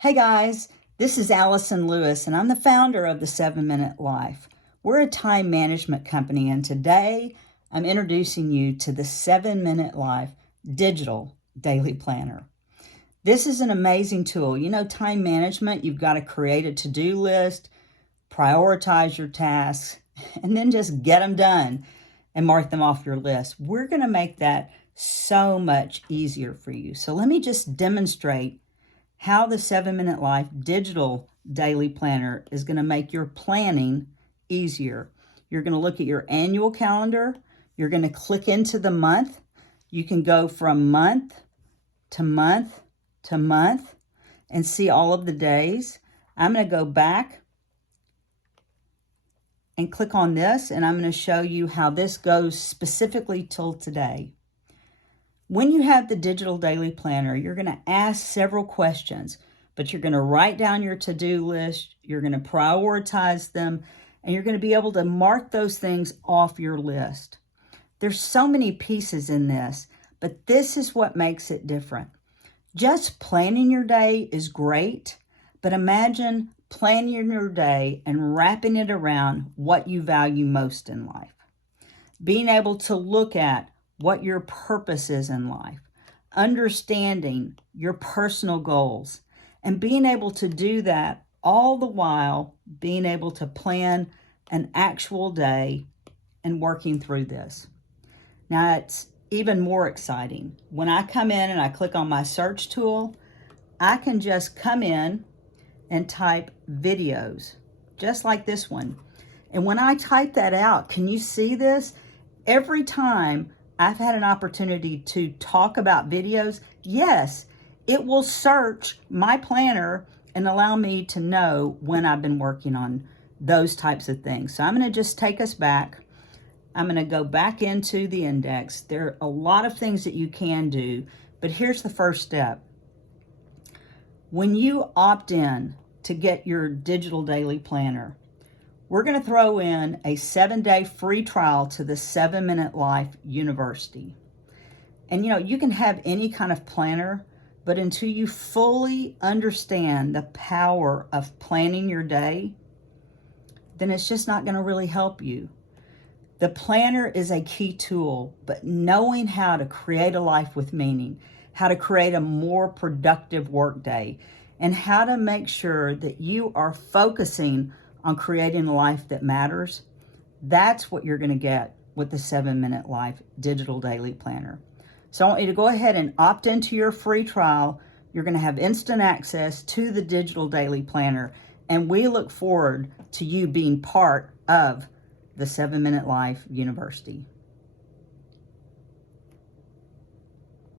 Hey guys, this is Allyson Lewis, and I'm the founder of the 7-Minute Life. We're a time management company, and today I'm introducing you to the 7-Minute Life digital daily planner. This is an amazing tool. You know, time management, you've got to create a to-do list, prioritize your tasks, and then just get them done and mark them off your list. We're going to make that so much easier for you. So let me just demonstrate how the 7-Minute Life digital daily planner is going to make your planning easier. You're going to look at your annual calendar. You're going to click into the month. You can go from month to month to month and see all of the days. I'm going to go back and click on this, and I'm going to show you how this goes specifically till today. When you have the digital daily planner, you're going to ask several questions, but you're going to write down your to-do list, you're going to prioritize them, and you're going to be able to mark those things off your list. There's so many pieces in this, but this is what makes it different. Just planning your day is great, but imagine planning your day and wrapping it around what you value most in life. Being able to look at what your purpose is in life, understanding your personal goals, and being able to do that all the while being able to plan an actual day and working through this. Now, it's even more exciting. When I come in and I click on my search tool, I can just come in and type videos, just like this one. And when I type that out, can you see this? Every time I've had an opportunity to talk about videos, yes, it will search my planner and allow me to know when I've been working on those types of things. So I'm going to just take us back. I'm going to go back into the index. There are a lot of things that you can do, but here's the first step. When you opt in to get your digital daily planner, we're going to throw in a 7-day free trial to the 7-Minute Life University. And you know, you can have any kind of planner, but until you fully understand the power of planning your day, then it's just not going to really help you. The planner is a key tool, but knowing how to create a life with meaning, how to create a more productive workday, and how to make sure that you are focusing on creating a life that matters, that's what you're going to get with the 7-Minute Life digital daily planner. So I want you to go ahead and opt into your free trial. You're going to have instant access to the digital daily planner, and we look forward to you being part of the 7-Minute Life University.